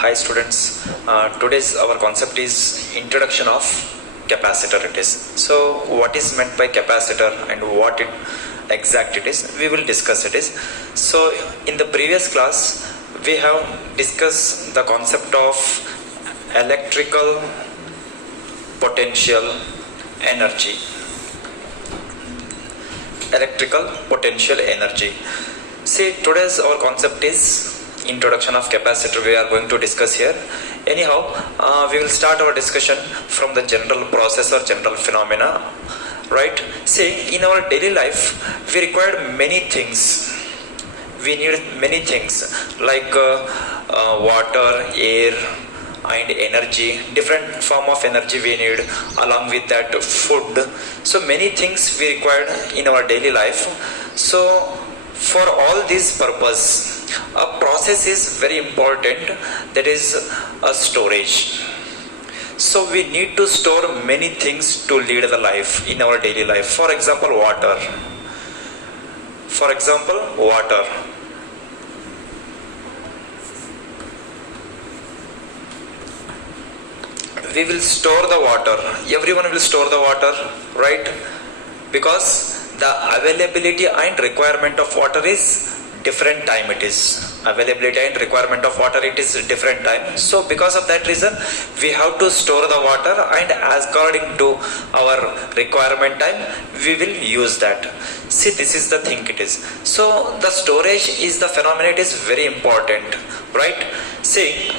Hi students, today's our concept is introduction of capacitor it is. So what is meant by capacitor and what it exact it is, we will discuss it is. So in the previous class we have discussed the concept of electrical potential energy. Electrical potential energy. See, today's our concept is introduction of capacitor. We are going to discuss here. Anyhow, we will start our discussion from the general process or general phenomena. Right? See, in our daily life, we require many things. We need many things like water, air, and energy. Different form of energy we need. Along with that, food. So many things we require in our daily life. So for all this purpose, a process is very important, that is a storage. So we need to store many things to lead the life in our daily life. For example, water. For example, water. We will store the water. Everyone will store the water, right? Because the availability and requirement of water is different time. It is availability and requirement of water, it is different time. So because of that reason, we have to store the water, and as according to our requirement time, we will use that. See, this is the thing it is. So the storage is the phenomenon, it is very important, right? See,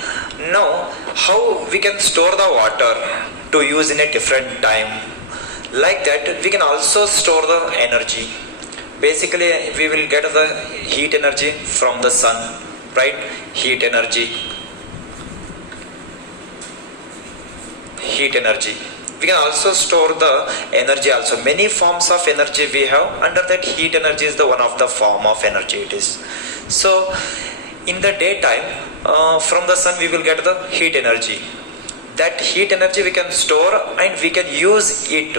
now how we can store the water to use in a different time. Like that, we can also store the energy. Basically, we will get the heat energy from the sun, right? Heat energy. Heat energy. We can also store the energy also. Many forms of energy we have. Under that, heat energy is the one of the form of energy it is. So, in the daytime, from the sun we will get the heat energy. That heat energy we can store and we can use it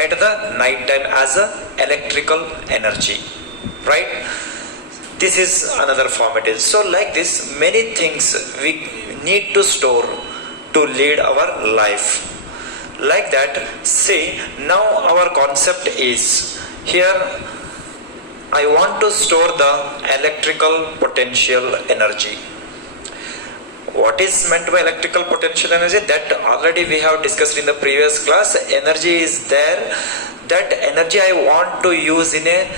at the night time as a electrical energy, right? This is another form it is. So like this, many things we need to store to lead our life. Like that, see, now our concept is here, I want to store the electrical potential energy. What is meant by electrical potential energy? That already we have discussed in the previous class. Energy is there. That energy I want to use in a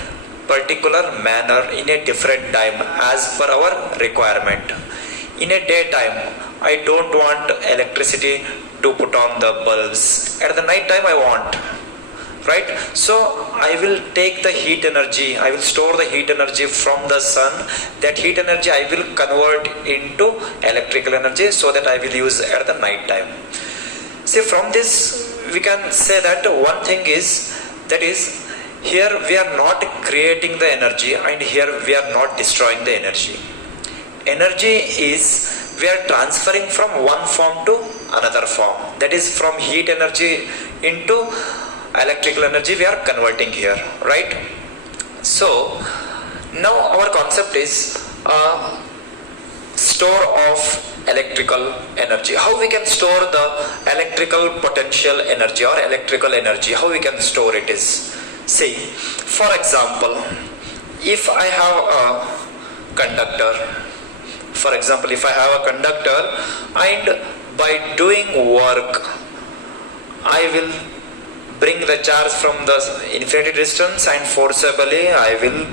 particular manner, in a different time, as per our requirement. In a daytime, I don't want electricity to put on the bulbs. At the night time I want. Right? So I will take the heat energy, I will store the heat energy from the sun. That heat energy I will convert into electrical energy so that I will use at the night time. See, from this we can say that one thing is, that is, here we are not creating the energy and here we are not destroying the energy. Energy is, we are transferring from one form to another form. That is, from heat energy into electrical energy we are converting here, right? So now our concept is store of electrical energy. How we can store the electrical potential energy or electrical energy? How we can store it is, see, for example, if I have a conductor, for example, if I have a conductor and by doing work I will bring the charge from the infinity distance and forcibly I will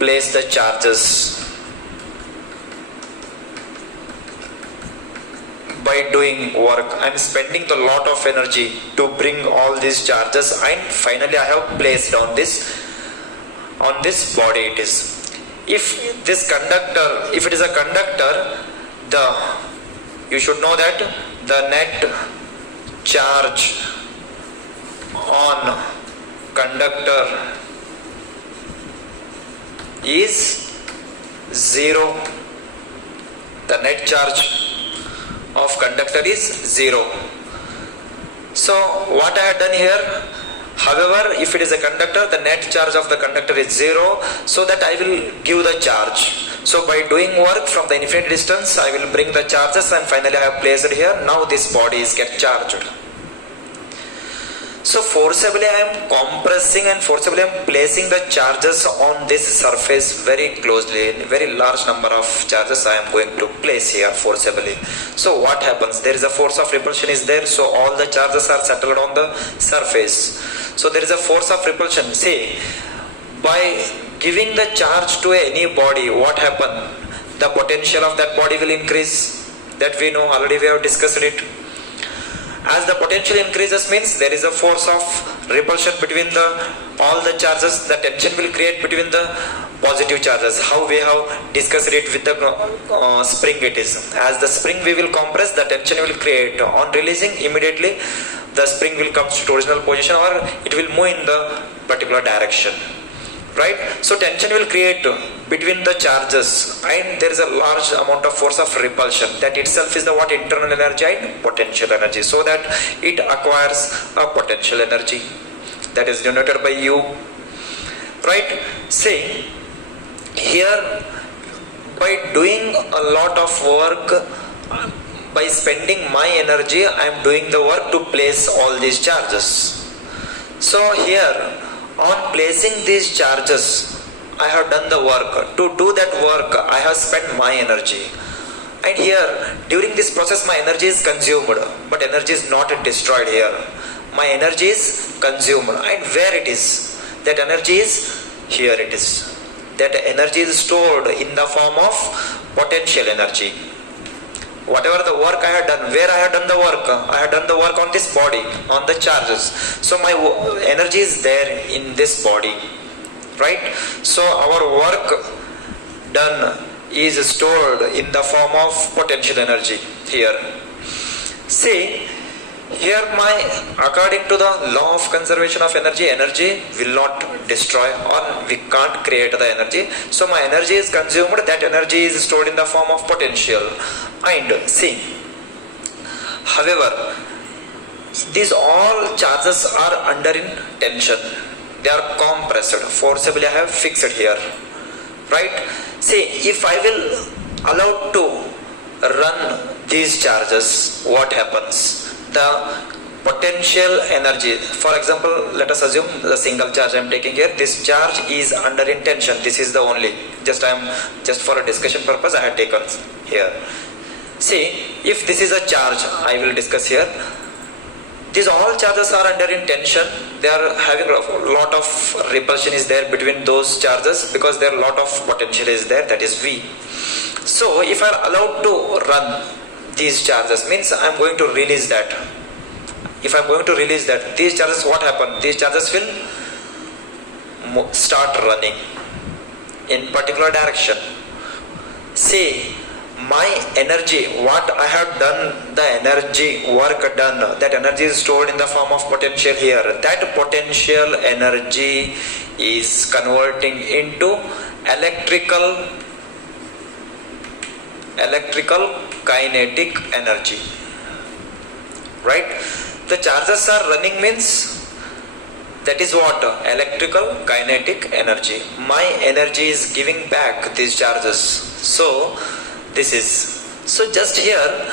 place the charges. By doing work, I am spending a lot of energy to bring all these charges, and finally I have placed on this body it is. If this conductor, if it is a conductor, you should know that the net charge on conductor is 0. The net charge of conductor is 0. So what I have done here, However, if it is a conductor, the net charge of the conductor is 0, so that I will give the charge. So by doing work from the infinite distance, I will bring the charges, and finally I have placed here. Now this body is get charged. So forcibly I am compressing and forcibly I am placing the charges on this surface very closely. Very large number of charges I am going to place here forcibly. So what happens? There is a force of repulsion is there. So all the charges are settled on the surface. So there is a force of repulsion. See, by giving the charge to any body, what happens? The potential of that body will increase. That we know, already we have discussed it. As the potential increases means there is a force of repulsion between all the charges. The tension will create between the positive charges. How we have discussed it with the spring it is. As the spring we will compress, the tension will create. On releasing, immediately the spring will come to original position, or it will move in the particular direction. Right? So tension will create between the charges, and there is a large amount of force of repulsion. That itself is the what? Internal energy and potential energy. So that it acquires a potential energy that is denoted by U. Right? See, here by doing a lot of work, by spending my energy, I am doing the work to place all these charges. So here, on placing these charges, I have done the work. To do that work, I have spent my energy. And here, during this process, my energy is consumed, but energy is not destroyed here. My energy is consumed. And where it is? That energy is here it is. That energy is stored in the form of potential energy. Whatever the work I have done, where I have done the work? I have done the work on this body, on the charges. So my energy is there in this body, right? So our work done is stored in the form of potential energy here. See, here according to the law of conservation of energy, energy will not destroy, or we can't create the energy. So my energy is consumed, that energy is stored in the form of potential. And see, however, these all charges are under in tension. They are compressed. Forcibly I have fixed here. Right? See, if I will allow to run these charges, what happens? The potential energy, for example, let us assume the single charge I am taking here. This charge is under in tension. This is the only, just for a discussion purpose I have taken here. See, if this is a charge I will discuss here, these all charges are under in tension. They are having a lot of repulsion is there between those charges, because there are a lot of potential is there, that is V. So if I are allowed to run these charges, means I am going to release that. If I am going to release that, these charges, what happen? These charges will start running in particular direction. See, my energy, what I have done, the energy work done, that energy is stored in the form of potential here. That potential energy is converting into electrical kinetic energy. Right? The charges are running means that is what? Electrical kinetic energy. My energy is giving back these charges. So this is, so just here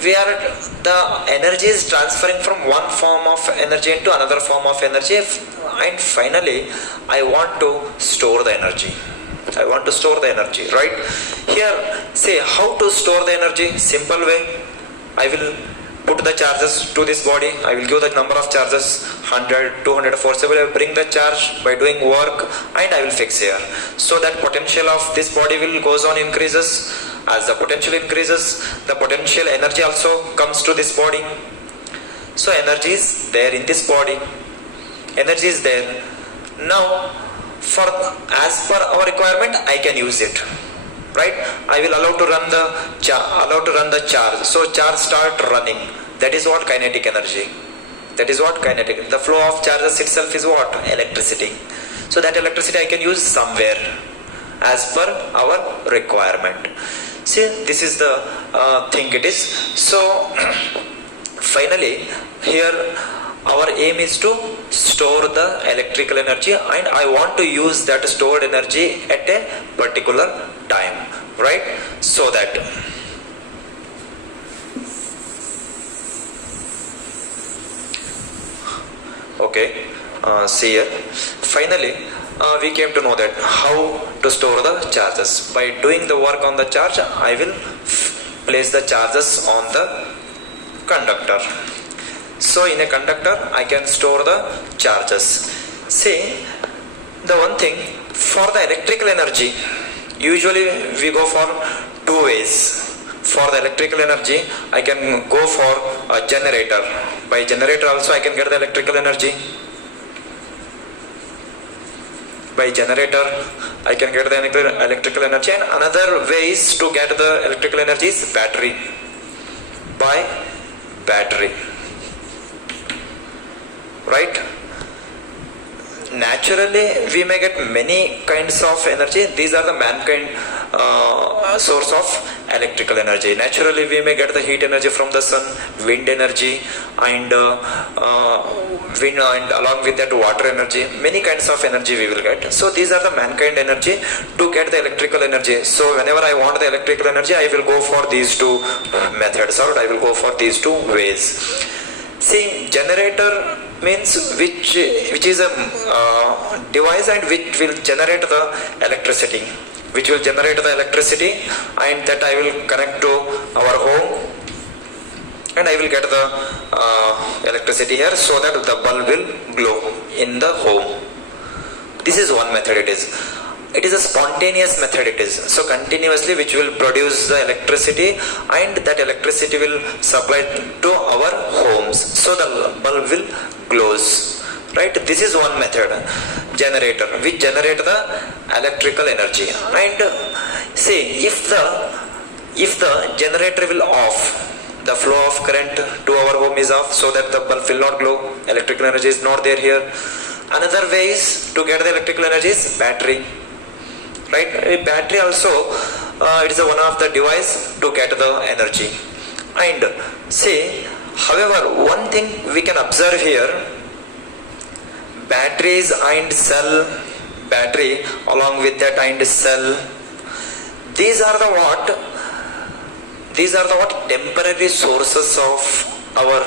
where the energy is transferring from one form of energy into another form of energy, and finally I want to store the energy. I want to store the energy, right? Here, say how to store the energy. Simple way. I will put the charges to this body. I will give the number of charges 100, 200, 470. I will bring the charge by doing work, and I will fix here. So that potential of this body will goes on increases. As the potential increases, the potential energy also comes to this body. So energy is there in this body. Energy is there. Now, as per our requirement, I can use it. Right? I will allow to run the charge. So charge start running. That is what? Kinetic energy. That is what? Kinetic. The flow of charges itself is what? Electricity. So that electricity I can use somewhere as per our requirement. See, this is the thing it is. So finally here Our aim is to store the electrical energy, and I want to use that stored energy at a particular time, right? So that okay, see here. Finally, we came to know that how to store the charges. By doing the work on the charge, I will place the charges on the conductor. So in a conductor, I can store the charges. See, the one thing for the electrical energy, usually we go for two ways. For the electrical energy, I can go for a generator. By generator also I can get the electrical energy. By generator I can get the electrical energy, and another ways to get the electrical energy is battery. By battery, right? Naturally we may get many kinds of energy. These are the mankind source of electrical energy. Naturally we may get the heat energy from the sun, wind energy, and wind, and along with that water energy. Many kinds of energy we will get. So these are the mankind energy to get the electrical energy. So whenever I want the electrical energy, I will go for these two methods, or I will go for these two ways. See, generator means which is a device and which will generate the electricity, and that I will connect to our home, and I will get the electricity here, so that the bulb will glow in the home. This is one method. It is a spontaneous method. So continuously which will produce the electricity, and that electricity will supply to our homes, so the bulb will glows, right? This is one method, generator, which generate the electrical energy. And see, if the generator will off, the flow of current to our home is off, so that the bulb will not glow, electrical energy is not there here. Another way is to get the electrical energy is battery, right? A battery also it is one of the device to get the energy. And see, however, one thing we can observe here, batteries and cell, battery along with that and cell, these are the what temporary sources of our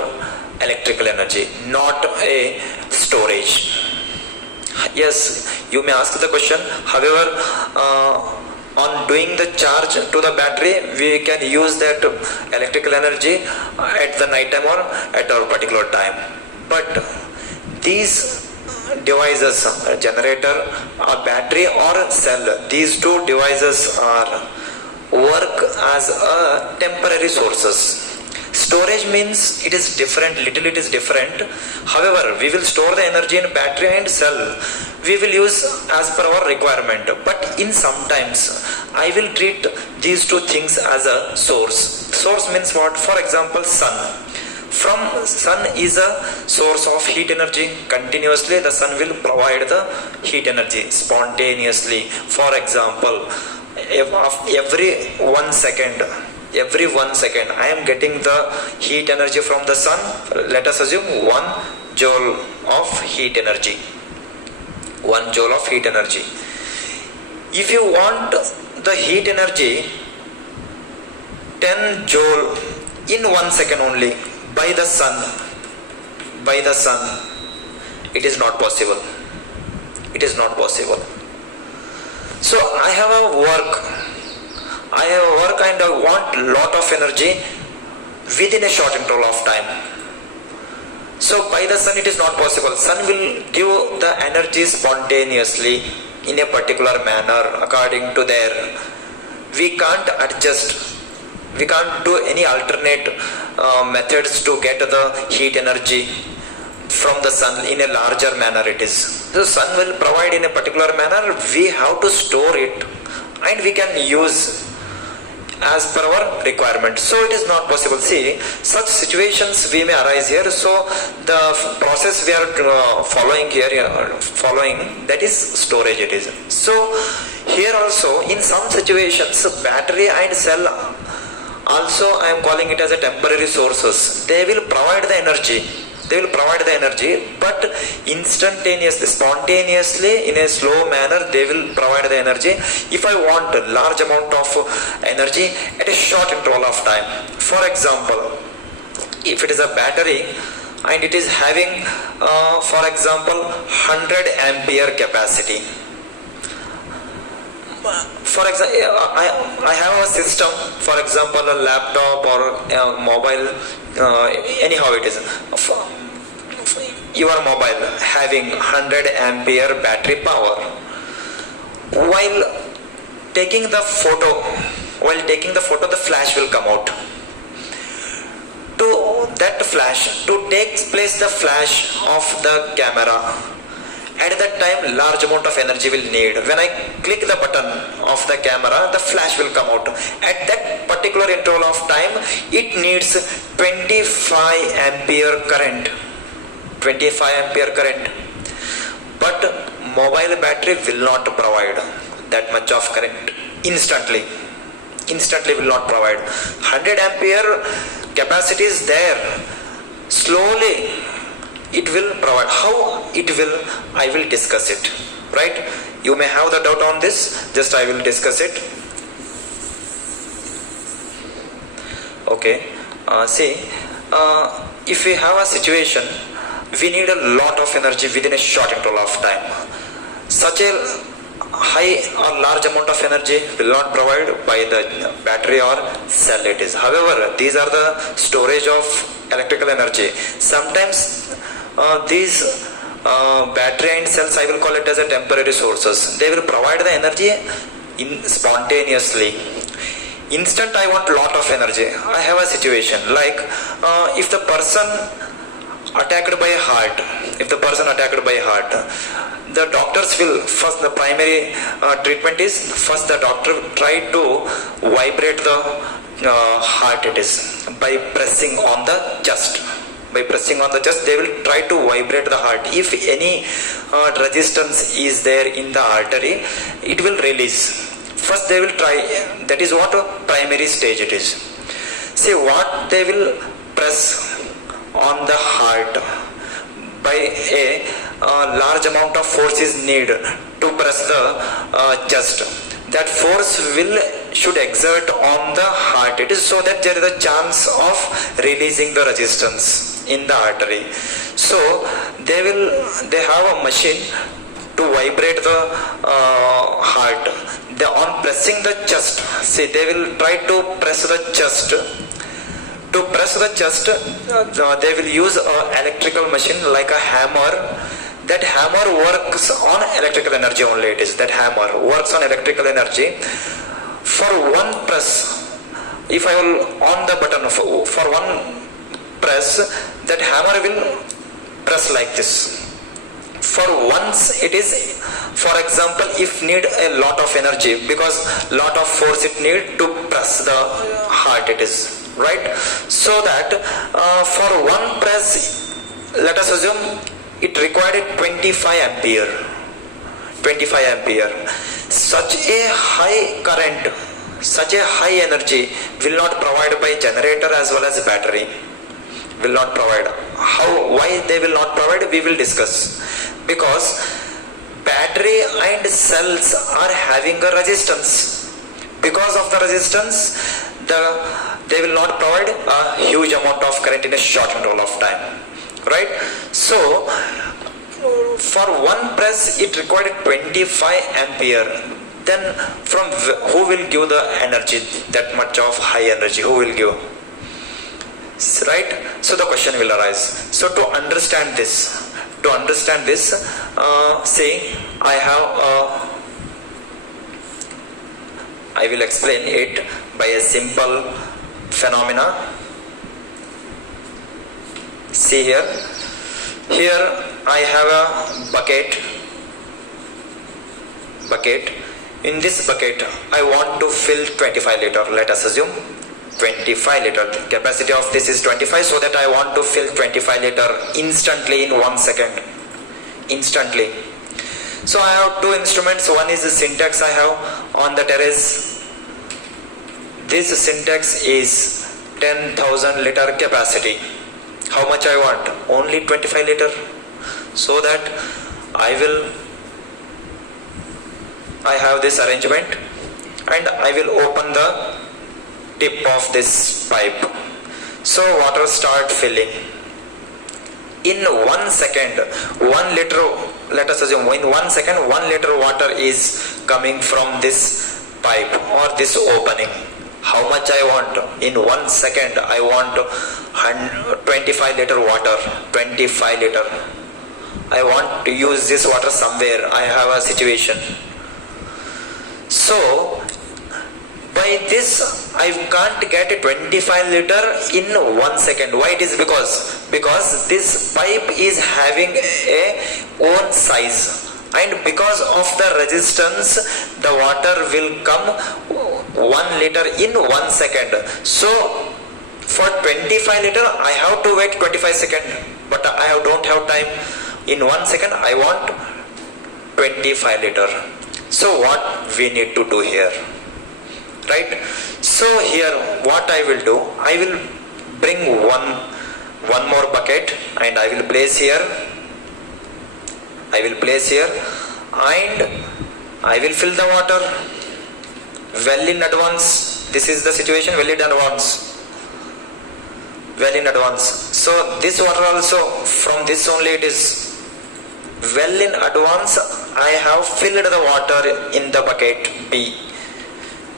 electrical energy, not a storage. Yes, you may ask the question. However, on doing the charge to the battery, we can use that electrical energy at the night time or at a particular time. But these devices, generator, or battery or cell, these two devices are work as a temporary sources. Storage means it is different, little it is different. However, we will store the energy in battery and cell. We will use as per our requirement. But in sometimes, I will treat these two things as a source. Source means what? For example, sun. From sun is a source of heat energy. Continuously, the sun will provide the heat energy spontaneously. For example, every 1 second, I am getting the heat energy from the sun. Let us assume 1 joule of heat energy. 1 joule of heat energy. If you want the heat energy 10 joule in 1 second only by the sun, it is not possible. So I have a work and I want lot of energy within a short interval of time. So by the sun it is not possible. Sun will give the energy spontaneously in a particular manner according to their. We can't adjust. We can't do any alternate methods to get the heat energy from the sun in a larger manner. The sun will provide in a particular manner. We have to store it and we can use as per our requirement. So it is not possible. See, such situations we may arise here. So the process we are following that is storage. So here also in some situations battery and cell also I am calling it as a temporary sources. They will provide the energy. They will provide the energy, but instantaneously, spontaneously, in a slow manner, they will provide the energy. If I want a large amount of energy at a short interval of time, for example, if it is a battery and it is having, for example, 100 ampere capacity. For example, I have a system, for example, a laptop or a mobile, anyhow it is. Your mobile having 100 ampere battery power. While taking the photo, the flash will come out. To that flash, to take place the flash of the camera, at that time large amount of energy will need. When I click the button of the camera, the flash will come out. At that particular interval of time, it needs 25 ampere current. 25 ampere current. But mobile battery will not provide that much of current instantly. Instantly will not provide. 100 ampere capacity is there. Slowly it will provide. How it will, I will discuss it. Right? You may have the doubt on this, just I will discuss it. Okay. If we have a situation, we need a lot of energy within a short interval of time. Such a high or large amount of energy will not provide by the battery or cell it is. However, these are the storage of electrical energy. Sometimes these battery and cells, I will call it as a temporary sources. They will provide the energy spontaneously. Instant I want lot of energy. I have a situation like if the person attacked by heart, the doctors will first, the primary treatment is first the doctor try to vibrate the heart, it is by pressing on the chest. By pressing on the chest, they will try to vibrate the heart. If any resistance is there in the artery, it will release. First they will try, that is what a primary stage it is. See what they will press on the heart, by a large amount of force is needed to press the chest. That force should exert on the heart, it is so that there is a chance of releasing the resistance in the artery. So they have a machine to vibrate the heart. On pressing the chest, see they will try to press the chest. To press the chest, they will use an electrical machine like a hammer. That hammer works on electrical energy only, it is. That hammer works on electrical energy. For one press, if I will on the button for one press, that hammer will press like this. For once it is, for example, if need a lot of energy, because lot of force it need to press the heart, it is, right? So that for one press, let us assume it required 25 ampere. Such a high current, such a high energy will not provide by generator as well as battery. Will not provide. Why they will not provide, we will discuss. Because battery and cells are having a resistance. Because of the resistance, they will not provide a huge amount of current in a short interval of time. Right? So, for one press, it required 25 ampere. Then, from who will give the energy, that much of high energy? Who will give? Right? So the question will arise. So to understand this, say I will explain it by a simple phenomena. See here I have a bucket. In this bucket I want to fill 25 liter, let us assume 25 liter. The capacity of this is 25, so that I want to fill 25 liter instantly in 1 second. Instantly. So I have two instruments. One is the syntax I have on the terrace. This syntax is 10,000 liter capacity. How much I want? Only 25 liter. So that I have this arrangement and I will open the tip of this pipe. So water start filling. In 1 second, 1 liter, let us assume in 1 second 1 liter water is coming from this pipe or this opening. How much I want? In 1 second I want 25 liter water. 25 liter. I want to use this water somewhere. I have a situation. So by this I can't get a 25 liter in 1 second. Why it is? Because this pipe is having a own size, and because of the resistance the water will come 1 liter in 1 second. So for 25 liter I have to wait 25 seconds, but I don't have time. In 1 second I want 25 liter. So what we need to do here? Right? So here what I will do, I will bring one more bucket and I will place here. And I will fill the water well in advance. This is the situation, well in advance. So this water also, from this only it is well in advance. I have filled the water in the bucket B.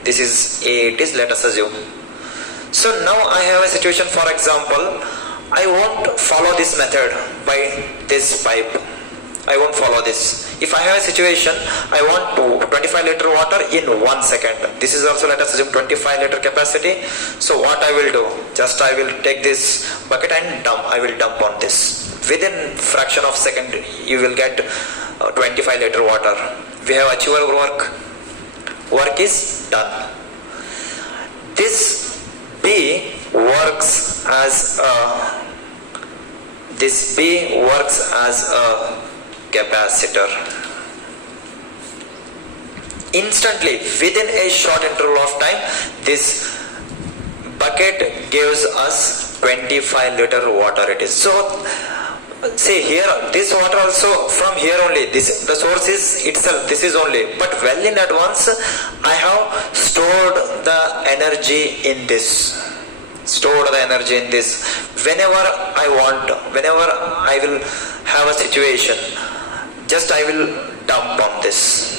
This is A, it is, let us assume. So now I have a situation, for example, I won't follow this method by this pipe. I won't follow this. If I have a situation, I want 25 liter water in 1 second. This is also, let us assume, 25 liter capacity. So what I will do, just I will take this bucket and I will dump on this. Within fraction of second, you will get 25 liter water. We have achieved our work. Work is done. This B works as a capacitor. Instantly, within a short interval of time, this bucket gives us 25 liter water it is. So see here, this water also from here only, the source is itself, this is only, but well in advance I have stored the energy in this. Whenever I want, whenever I will have a situation, just I will dump on this.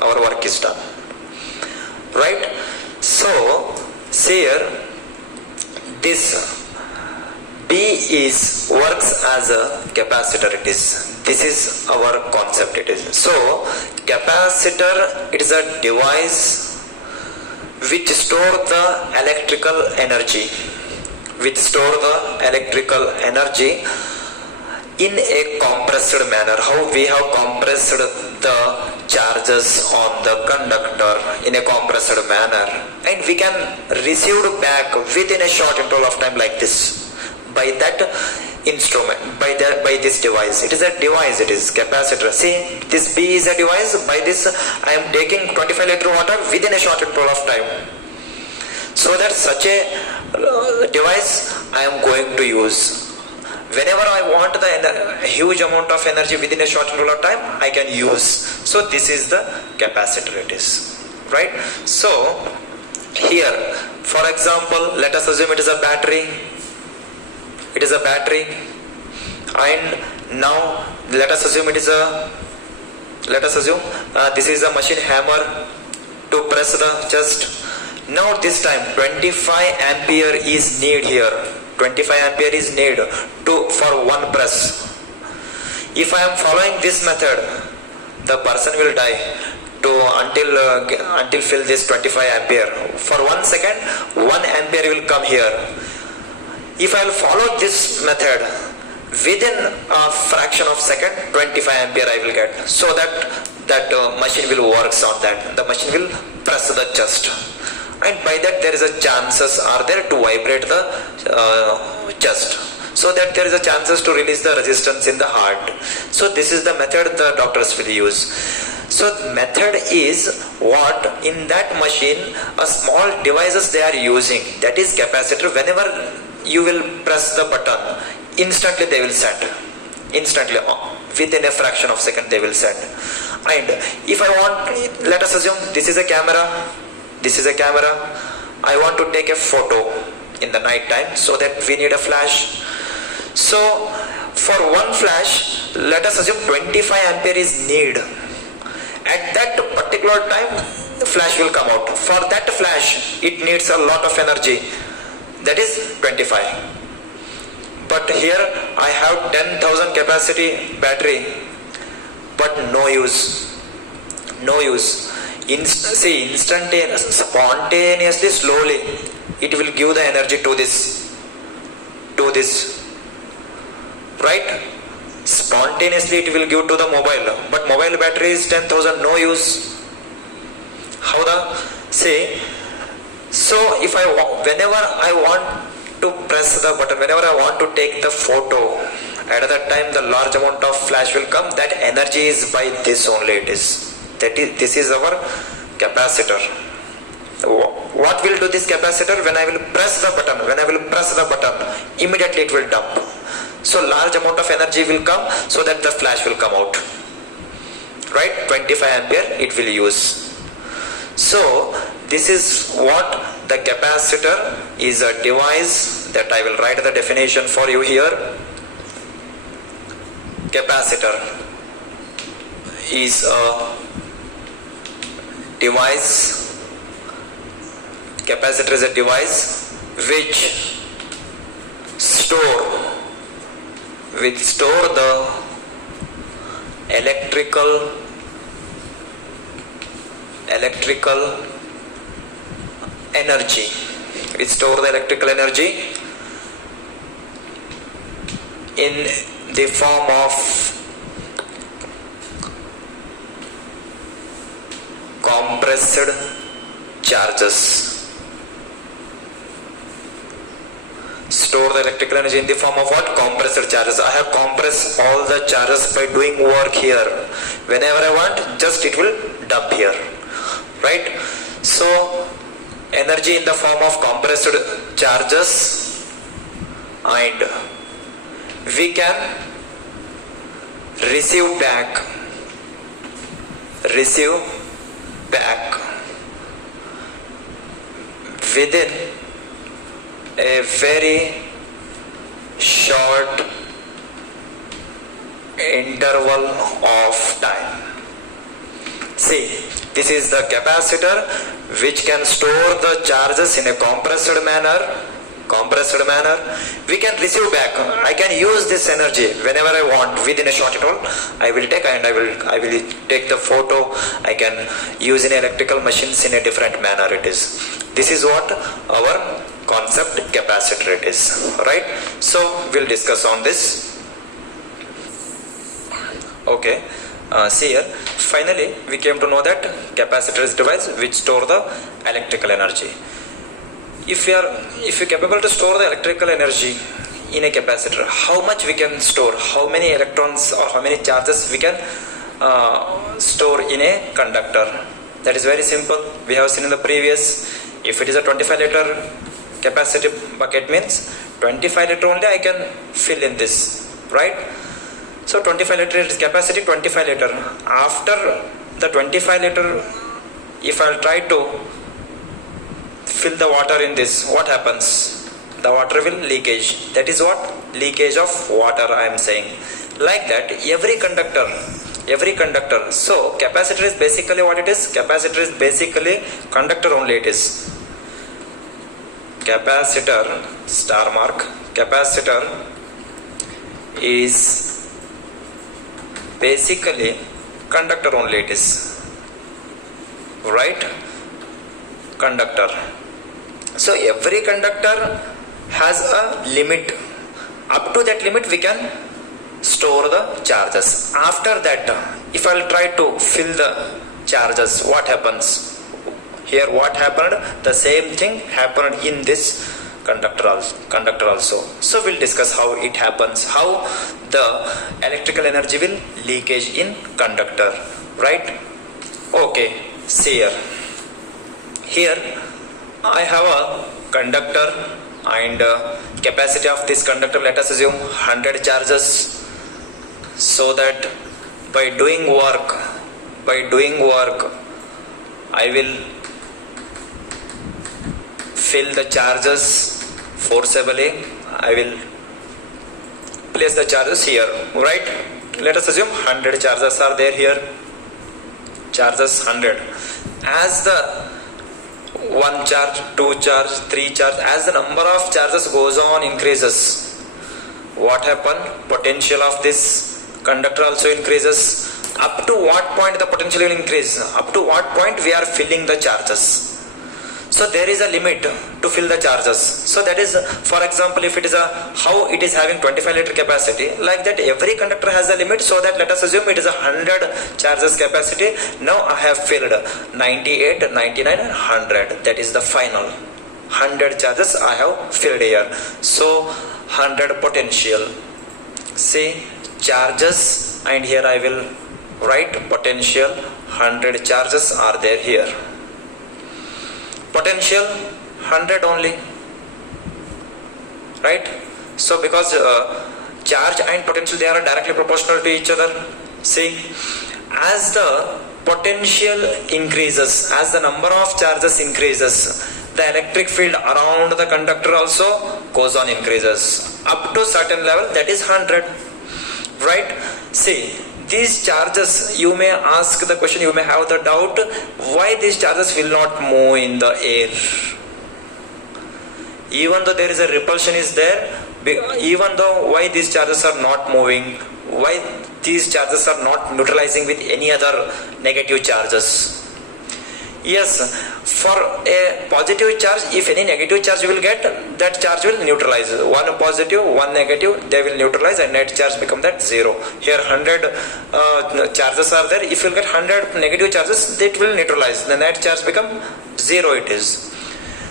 Our work is done. Right? So see here, this B works as a capacitor it is. This is our concept it is. So capacitor, it is a device which store the electrical energy. In a compressed manner. How we have compressed the charges on the conductor in a compressed manner, and we can receive back within a short interval of time like this. By that instrument, by this device. It is a device, it is capacitor. See, this B is a device. By this I am taking 25 liter water within a short interval of time. So that such a device I am going to use. Whenever I want the huge amount of energy within a short interval of time, I can use. So this is the capacitor it is. Right? So here, for example, let us assume it is a battery. And now let us assume this is a machine hammer to press the chest. Now this time 25 ampere is need here. 25 ampere is need for one press. If I am following this method, the person will die until fill this 25 ampere. For 1 second, 1 ampere will come here. If I will follow this method, within a fraction of second, 25 ampere I will get. So that machine will works on that. The machine will press the chest, and by that there is a chances are there to vibrate the chest. So that there is a chances to release the resistance in the heart. So this is the method the doctors will use. So method is what in that machine a small devices they are using, that is capacitor. Whenever you will press the button, instantly they will set, instantly within a fraction of second they will set. And if I want, let us assume this is a camera, this is a camera, I want to take a photo in the night time, so that we need a flash. So for one flash, let us assume 25 ampere is need. At that particular time, the flash will come out. For that flash, it needs a lot of energy, that is 25. But here I have 10,000 capacity battery, but no use, no use. Instantaneously, spontaneously, slowly, it will give the energy to this, right? Spontaneously it will give to the mobile, but mobile battery is 10,000, no use. How the say? So if whenever I want to press the button, whenever I want to take the photo, at that time the large amount of flash will come. That energy is by this only. It is this is our capacitor. What will do this capacitor? When I will press the button, immediately it will dump. So large amount of energy will come, so that the flash will come out, right? 25 ampere it will use. So this is what the capacitor is, a device that I will write the definition for you here. Capacitor is a device. Capacitor is a device which store the electrical energy. We store the electrical energy in the form of compressed charges. Store the electrical energy in the form of what? Compressed charges. I have compressed all the charges by doing work here. Whenever I want, just it will dump here, right? So energy in the form of compressed charges, and we can receive back within a very short interval of time. See, this is the capacitor which can store the charges in a compressed manner. We can receive back. I can use this energy whenever I want within a short interval. I will take and I will take the photo. I can use in electrical machines in a different manner. It is. This is what our concept capacitor it is, right? So we'll discuss on this. Okay. See here, finally we came to know that capacitor is device which store the electrical energy. If you are capable to store the electrical energy in a capacitor, how much we can store, how many electrons or how many charges we can store in a conductor? That is very simple. We have seen in the previous, if it is a 25 liter capacity bucket, means 25 liter only I can fill in this, right? So 25 liter is capacity, 25 liter. After the 25 liter, if I will try to fill the water in this, what happens? The water will leakage. That is what? Leakage of water I am saying. Like that, every conductor. So capacitor is basically what it is? Capacitor is basically conductor only it is. Capacitor, star mark, capacitor is basically conductor only it is, right? Conductor. So every conductor has a limit. Up to that limit we can store the charges. After that, if I will try to fill the charges, what happens? Here what happened? The same thing happened in this conductor also. So we'll discuss how it happens, how the electrical energy will leakage in conductor, right? Okay, see here. Here I have a conductor and capacity of this conductor, let us assume 100 charges, so that by doing work I will fill the charges forcibly. I will place the charges here, right? Let us assume 100 charges are there here. Charges 100. As the 1 charge, 2 charge, 3 charge, as the number of charges goes on increases, what happen? Potential of this conductor also increases. Up to what point the potential will increase? Up to what point we are filling the charges? So there is a limit to fill the charges. So that is, for example, if it is how it is having 25 liter capacity, like that every conductor has a limit, so that let us assume it is 100 charges capacity. Now I have filled 98, 99 and 100. That is the final 100 charges I have filled here. So 100 potential. See, charges, and here I will write potential. 100 charges are there here. Potential 100 only, right? So because charge and potential, they are directly proportional to each other. See, as the potential increases, as the number of charges increases, the electric field around the conductor also goes on increases up to certain level, that is 100, right? See, these charges, you may ask the question, you may have the doubt, why these charges will not move in the air? Even though there is a repulsion is there, even though why these charges are not moving, why these charges are not neutralizing with any other negative charges? Yes, for a positive charge, if any negative charge you will get, that charge will neutralize. One positive, one negative, they will neutralize, and net charge become that 0. Here 100 charges are there. If you will get 100 negative charges, that will neutralize. The net charge become 0 it is.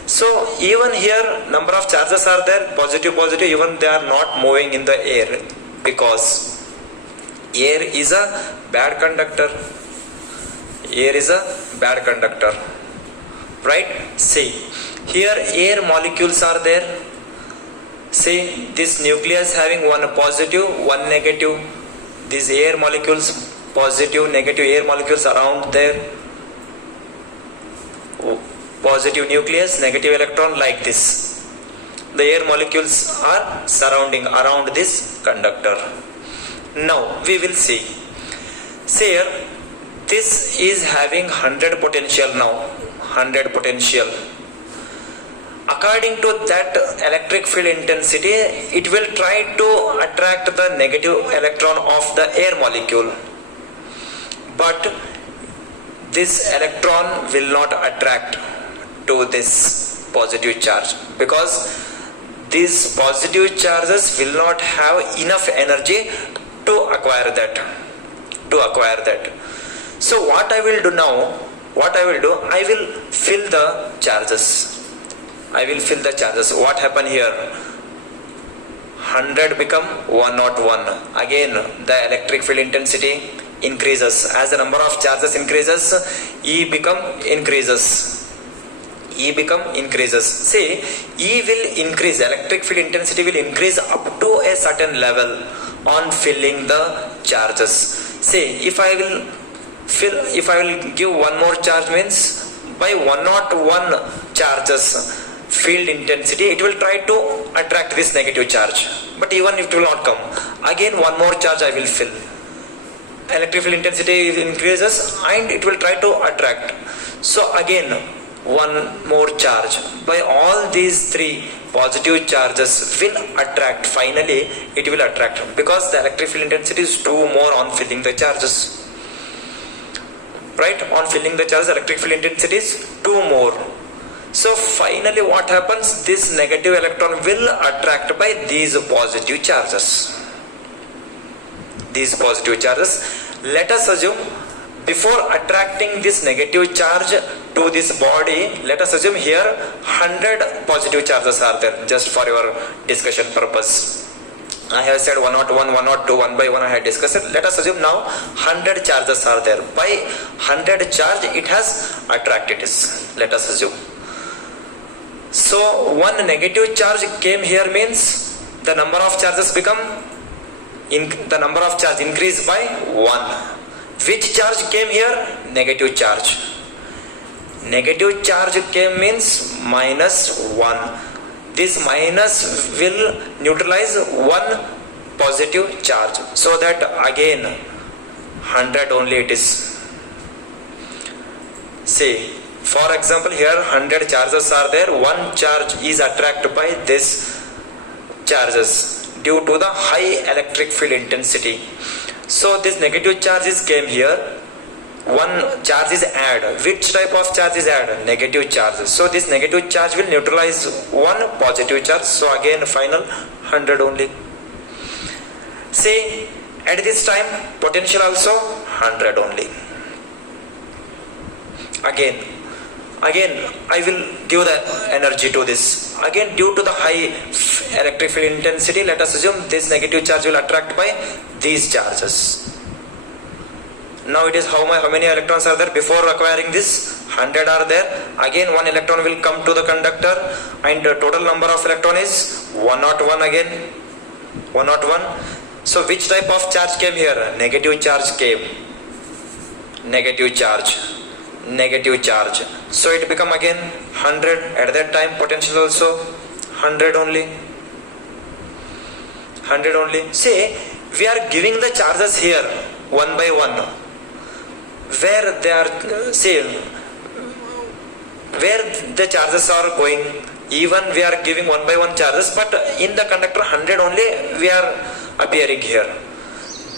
So even here number of charges are there, positive, even they are not moving in the air, because air is a bad conductor. Air is a bad conductor, right? See, here air molecules are there. See, this nucleus having one positive, one negative. These air molecules, positive, negative air molecules around there. Positive nucleus, negative electron, like this. The air molecules are surrounding around this conductor. Now we will see. See here, this is having 100 potential now, 100 potential. According to that electric field intensity, it will try to attract the negative electron of the air molecule. But this electron will not attract to this positive charge, because these positive charges will not have enough energy to acquire that. So what I will do now, I will fill the charges. What happen here? 100 become 101. Again, the electric field intensity increases. As the number of charges increases, E become increases. See, E will increase, electric field intensity will increase up to a certain level on filling the charges. See, if I will give one more charge, means by 101 charges field intensity, it will try to attract this negative charge, but even it will not come. Again one more charge I will fill, electric field intensity increases and it will try to attract. So again one more charge. By all these three positive charges will attract, finally it will attract, because the electric field intensity is 2 more on filling the charges. Right, on filling the charge, electric field intensity is 2 more. So finally what happens? This negative electron will attract by these positive charges. Let us assume, before attracting this negative charge to this body, let us assume here 100 positive charges are there, just for your discussion purpose. I have said 101, 102, 1 by 1 I have discussed it. Let us assume now 100 charges are there. By 100 charge it has attracted this. Let us assume. So one negative charge came here means the number of charges become, the number of charge increased by 1. Which charge came here? Negative charge. Negative charge came means minus 1. This minus will neutralize one positive charge. So that again 100 only it is. See, for example here 100 charges are there. One charge is attracted by this charges due to the high electric field intensity. So this negative charges came here. One charge is added. Which type of charge is added? Negative charge. So this negative charge will neutralize one positive charge. So again final 100 only. See, at this time potential also 100 only. Again I will give the energy to this. Again due to the high electric field intensity, let us assume this negative charge will attract by these charges. Now it is how many electrons are there? Before acquiring this 100 are there. Again one electron will come to the conductor and the total number of electron is 101 again. 101. So which type of charge came here? Negative charge came. Negative charge. Negative charge. So it become again 100. At that time potential also 100 only. 100 only. See, we are giving the charges here one by one. Where they are, where the charges are going, even we are giving one by one charges, but in the conductor 100 only we are appearing here.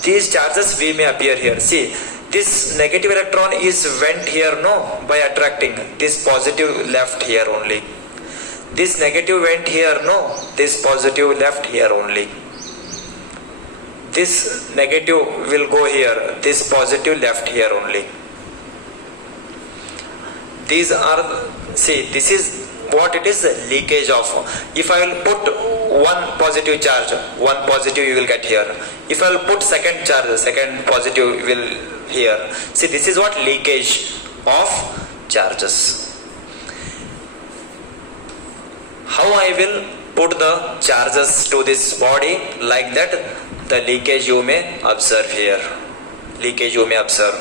These charges we may appear here. See, this negative electron is went here, no, by attracting. This positive left here only. This negative went here, no, this positive left here only. This negative will go here, this positive left here only. These are, see, this is what it is, leakage of. If I will put one positive charge, one positive you will get here. If I will put second charge, second positive will here. See, this is what leakage of charges. How I will put the charges to this body? Like that, the leakage you may observe here. Leakage you may observe.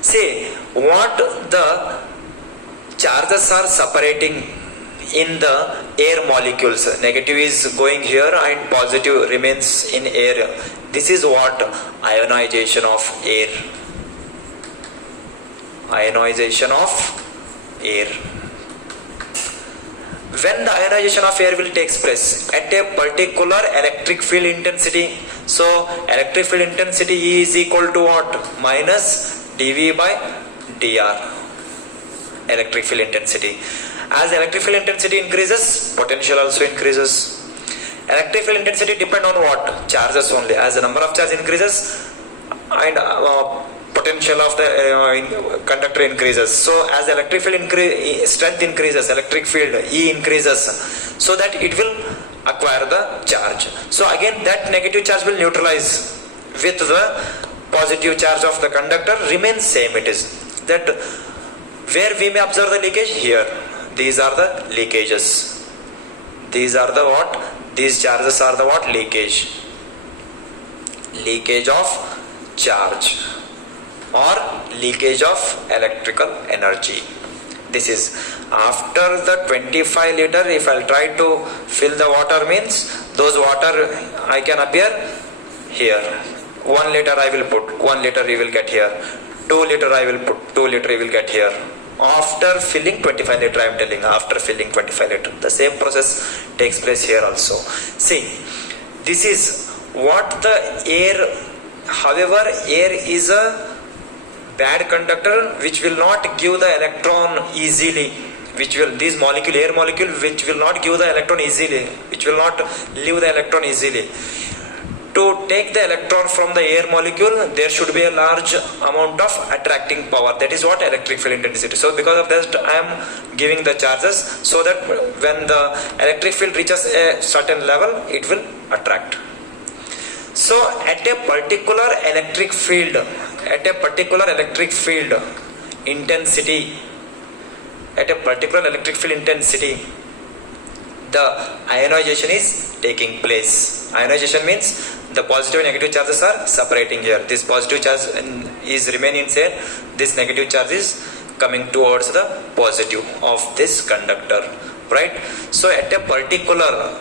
See, what the charges are separating in the air molecules. Negative is going here and positive remains in air. This is what? Ionization of air. Ionization of air. When the ionization of air will take place? At a particular electric field intensity. So electric field intensity E is equal to what? Minus dV by dr. Electric field intensity. As electric field intensity increases, potential also increases. Electric field intensity depend on what? Charges only. As the number of charge increases and potential of the conductor increases. So as electric field strength increases, electric field E increases, so that it will acquire the charge. So again that negative charge will neutralize with the positive charge of the conductor, remains same. It is that where we may observe the leakage here. These are the leakages. These are the what? These charges are the what? Leakage. Leakage of charge or leakage of electrical energy. This is after the 25 liter. If I'll try to fill the water, means those water I can appear here. 1 liter I will put, 1 liter you will get here. 2 liter I will put, 2 liter you will get here. After filling 25 liter, I am telling, after filling 25 liter, the same process takes place here also. See, this is what the air. However, air is a bad conductor which will not give the electron easily. Which will, this molecule, air molecule, which will not give the electron easily, which will not leave the electron easily. To take the electron from the air molecule, there should be a large amount of attracting power. That is what? Electric field intensity. So because of that, I am giving the charges so that when the electric field reaches a certain level, it will attract. So at a particular electric field intensity, the ionization is taking place. Ionization means the positive and negative charges are separating here. This positive charge is remaining inside, this negative charge is coming towards the positive of this conductor, right? So at a particular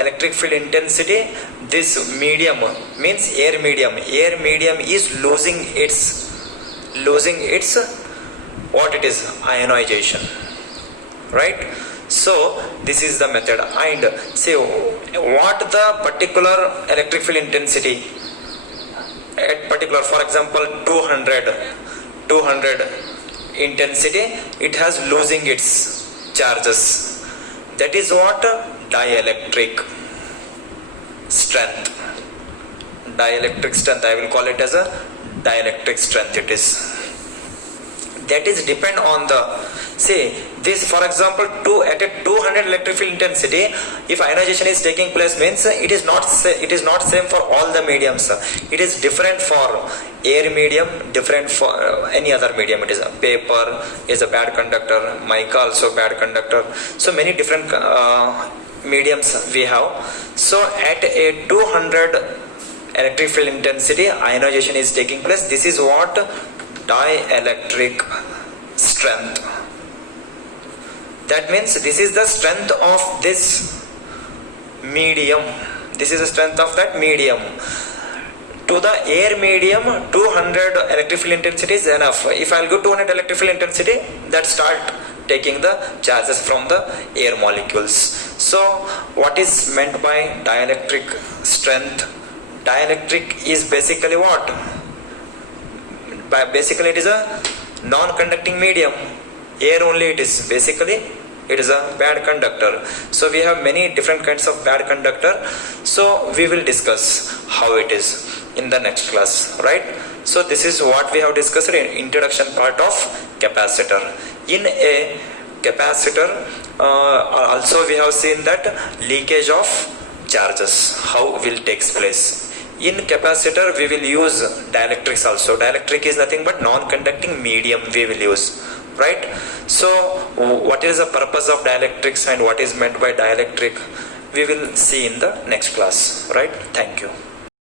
electric field intensity, this medium means air medium is losing its what it is, ionization, right? So this is the method. And say what the particular electric field intensity at particular, for example 200 intensity, it has losing its charges. That is what dielectric strength. I will call it as a dielectric strength. It is. That is depend on the, say this, for example, at a 200 electric field intensity, if ionization is taking place, means it is not same for all the mediums. It is different for air medium, different for any other medium. It is a paper is a bad conductor, mica also bad conductor. So many different mediums we have. So at a 200 electric field intensity, ionization is taking place. This is what dielectric strength. That means this is the strength of this medium. This is the strength of that medium. To the air medium, 200 electric field intensity is enough. If I will go 200 electric field intensity, that start taking the charges from the air molecules. So what is meant by dielectric strength? Dielectric is basically what? Basically it is a non-conducting medium. Air only it is. Basically it is a bad conductor. So we have many different kinds of bad conductor. So we will discuss how it is in the next class, right? So this is what we have discussed in introduction part of capacitor. In a capacitor also we have seen that leakage of charges, how will takes place. In capacitor we will use dielectrics also. Dielectric is nothing but non-conducting medium we will use, right? So what is the purpose of dielectrics and what is meant by dielectric, we will see in the next class, right? Thank you.